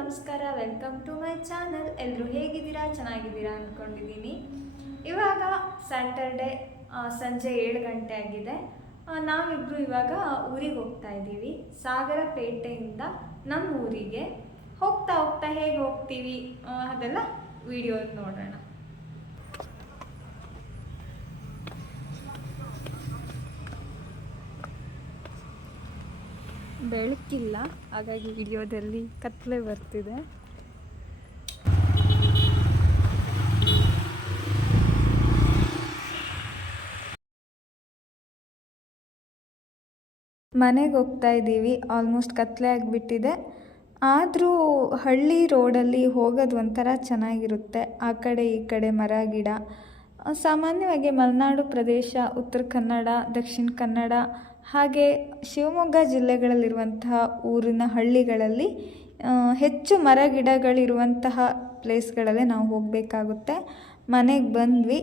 ನಮಸ್ಕಾರ welcome to my channel ಎಲ್ಲರೂ ಹೇಗಿದ್ದೀರಾ? ಚೆನ್ನಾಗಿದ್ದೀರಾ ಅಂದ್ಕೊಂಡಿದ್ದೀನಿ ಇವಾಗ ಸ್ಯಾಟರ್ಡೆ ಸಂಜೆ ಏಳು ಗಂಟೆ ಆಗಿದೆ. ನಾವಿಬ್ಬರು ಇವಾಗ ಊರಿಗೆ ಹೋಗ್ತಾ ಇದ್ದೀವಿ. ಸಾಗರಪೇಟೆಯಿಂದ ನಮ್ಮ ಊರಿಗೆ. ಹೋಗ್ತಾ ಹೋಗ್ತಾ ಹೇಗೆ ಹೋಗ್ತೀವಿ? ಅದೆಲ್ಲ ವಿಡಿಯೋ ನೋಡೋಣ. ಬೆಳಕಿಲ್ಲ. ಹಾಗಾಗಿ ವಿಡಿಯೋದಲ್ಲಿ ಕತ್ತಲೆ ಬರ್ತಿದೆ. ಮನೆಗೆ ಹೋಗ್ತಾ ಇದ್ದೀವಿ. ಆಲ್ಮೋಸ್ಟ್ ಕತ್ತಲೆ ಆಗಿಬಿಟ್ಟಿದೆ. ಆದರೂ ಹಳ್ಳಿ ರೋಡಲ್ಲಿ ಹೋಗೋದು ಒಂಥರ ಚೆನ್ನಾಗಿರುತ್ತೆ. ಆ ಕಡೆ ಈ ಕಡೆ ಮರ, ಗಿಡ. ಸಾಮಾನ್ಯವಾಗಿ ಮಲೆನಾಡು ಪ್ರದೇಶ, ಉತ್ತರ ಕನ್ನಡ, ದಕ್ಷಿಣ ಕನ್ನಡ ಹಾಗೆ ಶಿವಮೊಗ್ಗ ಜಿಲ್ಲೆಗಳಲ್ಲಿರುವಂತಹ ಊರಿನ ಹಳ್ಳಿಗಳಲ್ಲಿ ಹೆಚ್ಚು ಮರ ಗಿಡಗಳಿರುವಂತಹ ಪ್ಲೇಸ್ಗಳಲ್ಲೇ ನಾವು ಹೋಗಬೇಕಾಗುತ್ತೆ. ಮನೆಗೆ ಬಂದ್ವಿ.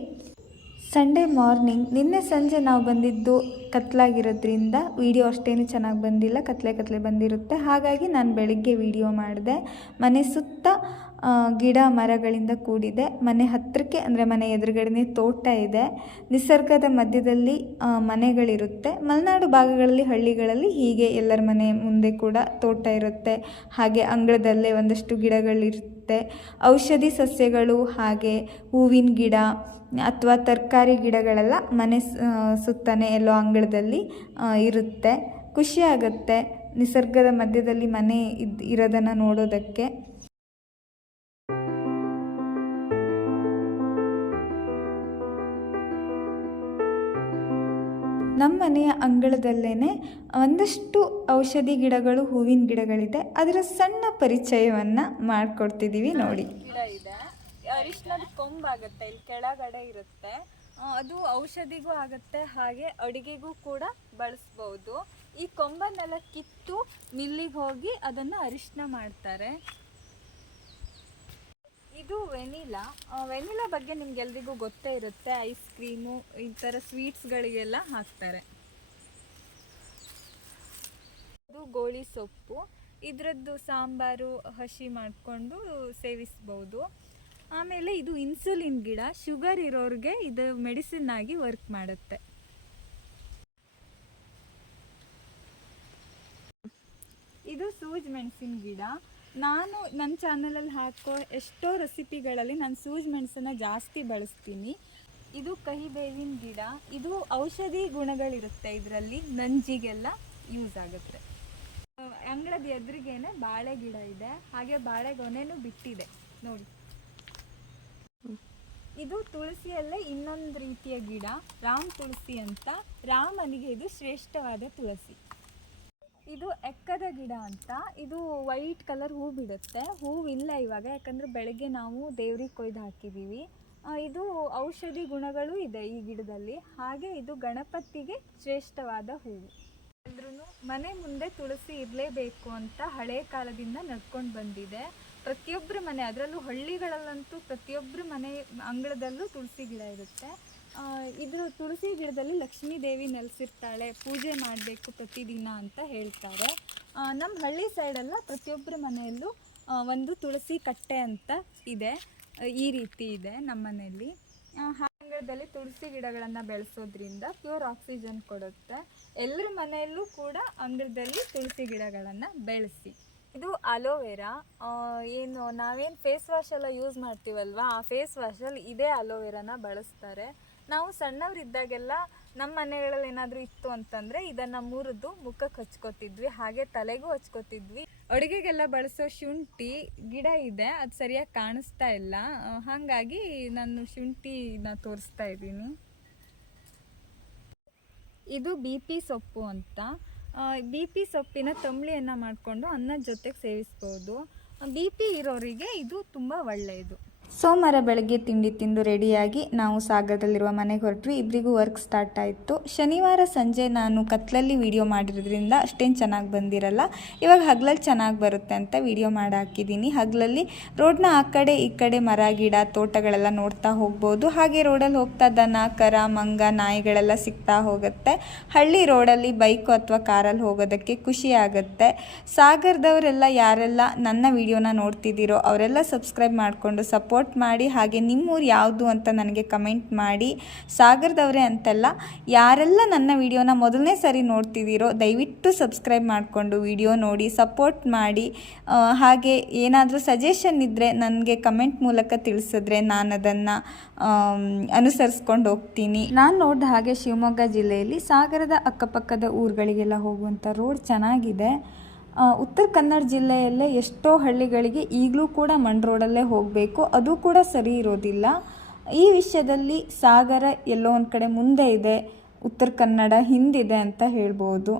ಸಂಡೇ ಮಾರ್ನಿಂಗ್, ನಿನ್ನೆ ಸಂಜೆ ನಾವು ಬಂದಿದ್ದು ಕತ್ಲಾಗಿರೋದ್ರಿಂದ ವಿಡಿಯೋ ಅಷ್ಟೇನು ಚೆನ್ನಾಗಿ ಬಂದಿಲ್ಲ, ಕತ್ಲೆ ಕತ್ಲೆ ಬಂದಿರುತ್ತೆ. ಹಾಗಾಗಿ ನಾನು ಬೆಳಿಗ್ಗೆ ವಿಡಿಯೋ ಮಾಡಿದೆ. ಮನೆ ಸುತ್ತ ಗಿಡ ಮರಗಳಿಂದ ಕೂಡಿದೆ. ಮನೆ ಹತ್ತಿರಕ್ಕೆ ಅಂದರೆ ಮನೆ ಎದುರುಗಡೆನೇ ತೋಟ ಇದೆ. ನಿಸರ್ಗದ ಮಧ್ಯದಲ್ಲಿ ಮನೆಗಳಿರುತ್ತೆ. ಮಲೆನಾಡು ಭಾಗಗಳಲ್ಲಿ, ಹಳ್ಳಿಗಳಲ್ಲಿ ಹೀಗೆ ಎಲ್ಲರ ಮನೆ ಮುಂದೆ ಕೂಡ ತೋಟ ಇರುತ್ತೆ. ಹಾಗೆ ಅಂಗಳದಲ್ಲೇ ಒಂದಷ್ಟು ಗಿಡಗಳಿರುತ್ತೆ. ಔಷಧಿ ಸಸ್ಯಗಳು, ಹಾಗೆ ಹೂವಿನ ಗಿಡ, ಅಥವಾ ತರಕಾರಿ ಗಿಡಗಳೆಲ್ಲ, ಮನೆ ಸುತ್ತನೇ ಎಲ್ಲೋ ಅಂಗಳದಲ್ಲಿ ಇರುತ್ತೆ. ಖುಷಿಯಾಗುತ್ತೆ ನಿಸರ್ಗದ ಮಧ್ಯದಲ್ಲಿ ಮನೆ ಇದ್, ಇರೋದನ್ನು ನೋಡೋದಕ್ಕೆ. ನಮ್ಮ ಮನೆಯ ಅಂಗಳದಲ್ಲೇ ಒಂದಷ್ಟು ಔಷಧಿ ಗಿಡಗಳು ಹೂವಿನ ಗಿಡಗಳಿದೆ. ಅದರ ಸಣ್ಣ ಪರಿಚಯವನ್ನು ಮಾಡಿಕೊಡ್ತಿದ್ದೀವಿ ನೋಡಿ. ಗಿಡ ಇದೆ. ಅರಿಶಿನದ ಕೊಂಬಾಗುತ್ತೆ ಇಲ್ಲಿ ಕೆಳಗಡೆ ಇರುತ್ತೆ. ಅದು ಔಷಧಿಗೂ ಆಗುತ್ತೆ ಹಾಗೆ ಅಡಿಗೆಗೂ ಕೂಡ ಬಳಸ್ಬೋದು. ಈ ಕೊಂಬನ್ನೆಲ್ಲ ಕಿತ್ತು ಮಿಲ್ಲಿಗೆ ಹೋಗಿ ಅದನ್ನು ಅರಿಶಿನ ಮಾಡ್ತಾರೆ. ಇದು ವೆನಿಲಾ. ವೆನಿಲಾ ಬಗ್ಗೆ ನಿಮ್ಗೆಲ್ರಿಗೂ ಗೊತ್ತೇ ಇರುತ್ತೆ. ಐಸ್ ಕ್ರೀಮು, ಈ ಥರ ಸ್ವೀಟ್ಸ್ಗಳಿಗೆಲ್ಲ ಹಾಕ್ತಾರೆ. ಇದು ಗೋಳಿ ಸೊಪ್ಪು. ಇದರದ್ದು ಸಾಂಬಾರು, ಹಸಿ ಮಾಡಿಕೊಂಡು ಸೇವಿಸ್ಬೋದು. ಆಮೇಲೆ ಇದು ಇನ್ಸುಲಿನ್ ಗಿಡ. ಶುಗರ್ ಇರೋರಿಗೆ ಇದು ಮೆಡಿಸಿನ್ ಆಗಿ ವರ್ಕ್ ಮಾಡುತ್ತೆ. ಇದು ಸೂಜ್ ಮೆಣಸಿನ ಗಿಡ. ನಾನು ನನ್ನ ಚಾನಲಲ್ಲಿ ಹಾಕೋ ಎಷ್ಟೋ ರೆಸಿಪಿಗಳಲ್ಲಿ ನಾನು ಸೂಜ್ ಮೆಣಸನ್ನು ಜಾಸ್ತಿ ಬಳಸ್ತೀನಿ. ಇದು ಕಹಿ ಬೇವಿನ ಗಿಡ, ಇದು ಔಷಧಿ ಗುಣಗಳಿರುತ್ತೆ ಇದರಲ್ಲಿ, ನಂಜಿಗೆಲ್ಲ ಯೂಸ್ ಆಗುತ್ತೆ. ಅಂಗಳದ ಎದುರಿಗೇನೆ ಬಾಳೆ ಗಿಡ ಇದೆ, ಹಾಗೆ ಬಾಳೆ ಗೊನೆನೂ ಬಿಟ್ಟಿದೆ, ನೋಡಿ. ಇದು ತುಳಸಿಯಲ್ಲೇ ಇನ್ನೊಂದು ರೀತಿಯ ಗಿಡ, ರಾಮ್ ತುಳಸಿ ಅಂತ. ರಾಮನಿಗೆ ಇದು ಶ್ರೇಷ್ಠವಾದ ತುಳಸಿ. ಇದು ಎಕ್ಕದ ಗಿಡ ಅಂತ. ಇದು ವೈಟ್ ಕಲರ್ ಹೂ ಬಿಡುತ್ತೆ. ಹೂವಿಲ್ಲ ಇವಾಗ, ಯಾಕಂದರೆ ಬೆಳಗ್ಗೆ ನಾವು ದೇವ್ರಿಗೆ ಕೊಯ್ದು ಹಾಕಿದ್ದೀವಿ ಇದು ಔಷಧಿ ಗುಣಗಳು ಇದೆ ಈ ಗಿಡದಲ್ಲಿ. ಹಾಗೆ ಇದು ಗಣಪತಿಗೆ ಶ್ರೇಷ್ಠವಾದ ಹೂವು ಎಲ್ರೂ ಮನೆ ಮುಂದೆ ತುಳಸಿ ಇರಲೇಬೇಕು ಅಂತ ಹಳೆ ಕಾಲದಿಂದ ನಡ್ಕೊಂಡು ಬಂದಿದೆ. ಪ್ರತಿಯೊಬ್ಬರ ಮನೆ, ಅದರಲ್ಲೂ ಹಳ್ಳಿಗಳಲ್ಲಂತೂ ಪ್ರತಿಯೊಬ್ಬರ ಮನೆ ಅಂಗಳದಲ್ಲೂ ತುಳಸಿ ಗಿಡ ಇರುತ್ತೆ. ಇದ್ರ ತುಳಸಿ ಗಿಡದಲ್ಲಿ ಲಕ್ಷ್ಮೀ ದೇವಿ ನೆಲೆಸಿರ್ತಾಳೆ ಪೂಜೆ ಮಾಡಬೇಕು ಪ್ರತಿದಿನ ಅಂತ ಹೇಳ್ತಾರೆ. ನಮ್ಮ ಹಳ್ಳಿ ಸೈಡೆಲ್ಲ ಪ್ರತಿಯೊಬ್ಬರ ಮನೆಯಲ್ಲೂ ಒಂದು ತುಳಸಿ ಕಟ್ಟೆ ಅಂತ ಇದೆ. ಈ ರೀತಿ ಇದೆ ನಮ್ಮ ಮನೆಯಲ್ಲಿ. ಆ, ಅಂಗಳದಲ್ಲಿ ತುಳಸಿ ಗಿಡಗಳನ್ನು ಬೆಳೆಸೋದ್ರಿಂದ ಪ್ಯೂರ್ ಆಕ್ಸಿಜನ್ ಕೊಡುತ್ತೆ. ಎಲ್ಲರ ಮನೆಯಲ್ಲೂ ಕೂಡ ಅಂಗಳದಲ್ಲಿ ತುಳಸಿ ಗಿಡಗಳನ್ನು ಬೆಳೆಸಿ. ಇದು ಅಲೋವೆರಾ. ಏನು ನಾವೇನು ಫೇಸ್ ವಾಶ್ ಎಲ್ಲ ಯೂಸ್ ಮಾಡ್ತೀವಲ್ವಾ? ಆ ಫೇಸ್ ವಾಶಲ್ಲಿ ಇದೇ ಅಲೋವೆರಾನ ಬಳಸ್ತಾರೆ. ನಾವು ಸಣ್ಣವರಿದ್ದಾಗೆಲ್ಲ ನಮ್ಮ ಮನೆಗಳಲ್ಲಿ ಏನಾದರೂ ಇತ್ತು ಅಂತಂದರೆ ಇದನ್ನು ಮುರಿದು ಮುಖಕ್ಕೆ ಹಚ್ಕೋತಿದ್ವಿ ಹಾಗೆ ತಲೆಗೂ ಹಚ್ಕೋತಿದ್ವಿ. ಅಡುಗೆಗೆಲ್ಲ ಬಳಸೋ ಶುಂಠಿ ಗಿಡ ಇದೆ, ಅದು ಸರಿಯಾಗಿ ಕಾಣಿಸ್ತಾ ಇಲ್ಲ. ಹಾಗಾಗಿ ನಾನು ಶುಂಠಿನ ತೋರಿಸ್ತಾ ಇದ್ದೀನಿ. ಇದು ಬಿ ಪಿ ಸೊಪ್ಪು ಅಂತ. ಬಿ ಪಿ ಸೊಪ್ಪಿನ ತಂಬಳಿಯನ್ನು ಮಾಡಿಕೊಂಡು ಅನ್ನದ ಜೊತೆಗೆ ಸೇವಿಸ್ಬೋದು. ಬಿ ಪಿ ಇರೋರಿಗೆ ಇದು ತುಂಬ ಒಳ್ಳೆಯದು ಸೋಮವಾರ ಬೆಳಗ್ಗೆ ತಿಂಡಿ ತಿಂದು ರೆಡಿಯಾಗಿ ನಾವು ಸಾಗರದಲ್ಲಿರುವ ಮನೆಗೆ ಹೊರಟ್ವಿ. ಇಬ್ಬರಿಗೂ ವರ್ಕ್ ಸ್ಟಾರ್ಟ್ ಆಯಿತು. ಶನಿವಾರ ಸಂಜೆ ನಾನು ಕತ್ಲಲ್ಲಿ ವಿಡಿಯೋ ಮಾಡಿರೋದ್ರಿಂದ ಅಷ್ಟೇನು ಚೆನ್ನಾಗಿ ಬಂದಿರಲ್ಲ. ಇವಾಗ ಹಗ್ಲಲ್ಲಿ ಚೆನ್ನಾಗಿ ಬರುತ್ತೆ ಅಂತ ವಿಡಿಯೋ ಮಾಡಿ ಹಾಕಿದ್ದೀನಿ ಹಗಲಲ್ಲಿ ರೋಡ್ನ ಆ ಕಡೆ ಈ ಕಡೆ ಮರ, ಗಿಡ, ತೋಟಗಳೆಲ್ಲ ನೋಡ್ತಾ ಹೋಗ್ಬೋದು. ಹಾಗೆ ರೋಡಲ್ಲಿ ಹೋಗ್ತಾ ದನ, ಕರ, ಮಂಗ, ನಾಯಿಗಳೆಲ್ಲ ಸಿಗ್ತಾ ಹೋಗುತ್ತೆ. ಹಳ್ಳಿ ರೋಡಲ್ಲಿ ಬೈಕು ಅಥವಾ ಕಾರಲ್ಲಿ ಹೋಗೋದಕ್ಕೆ ಖುಷಿ ಆಗುತ್ತೆ. ಸಾಗರದವರೆಲ್ಲ ಯಾರೆಲ್ಲ ನನ್ನ ವಿಡಿಯೋನ ನೋಡ್ತಿದ್ದೀರೋ ಅವರೆಲ್ಲ ಸಬ್ಸ್ಕ್ರೈಬ್ ಮಾಡಿಕೊಂಡು ಸಪೋರ್ಟ್ ಮಾಡಿ ಹಾಗೆ ನಿಮ್ಮೂರು ಯಾವುದು ಅಂತ ನನಗೆ ಕಮೆಂಟ್ ಮಾಡಿ. ಸಾಗರದವರೇ ಅಂತಲ್ಲ, ಯಾರೆಲ್ಲ ನನ್ನ ವಿಡಿಯೋನ ಮೊದಲನೇ ಸರಿ ನೋಡ್ತಿದ್ದೀರೋ, ದಯವಿಟ್ಟು ಸಬ್ಸ್ಕ್ರೈಬ್ ಮಾಡಿಕೊಂಡು ವಿಡಿಯೋ ನೋಡಿ ಸಪೋರ್ಟ್ ಮಾಡಿ. ಹಾಗೆ ಏನಾದರೂ ಸಜೆಷನ್ ಇದ್ದರೆ ನನಗೆ ಕಮೆಂಟ್ ಮೂಲಕ ತಿಳಿಸಿದ್ರೆ ನಾನು ಅದನ್ನು ಅನುಸರಿಸ್ಕೊಂಡು ಹೋಗ್ತೀನಿ. ನಾನು ನೋಡಿದ ಹಾಗೆ ಶಿವಮೊಗ್ಗ ಜಿಲ್ಲೆಯಲ್ಲಿ ಸಾಗರದ ಅಕ್ಕಪಕ್ಕದ ಊರುಗಳಿಗೆಲ್ಲ ಹೋಗುವಂಥ ರೋಡ್ ಚೆನ್ನಾಗಿದೆ. ಉತ್ತರ ಕನ್ನಡ ಜಿಲ್ಲೆಯಲ್ಲೇ ಎಷ್ಟೋ ಹಳ್ಳಿಗಳಿಗೆ ಈಗಲೂ ಕೂಡ ಮಣ್ ರೋಡಲ್ಲೇ ಹೋಗಬೇಕು. ಅದು ಕೂಡ ಸರಿ ಇರೋದಿಲ್ಲ. ಈ ವಿಷಯದಲ್ಲಿ ಸಾಗರ ಎಲ್ಲೋ ಒಂದು ಕಡೆ ಮುಂದೆ ಇದೆ. ಉತ್ತರ ಕನ್ನಡ ಹಿಂದಿದೆ ಅಂತ ಹೇಳ್ಬೋದು.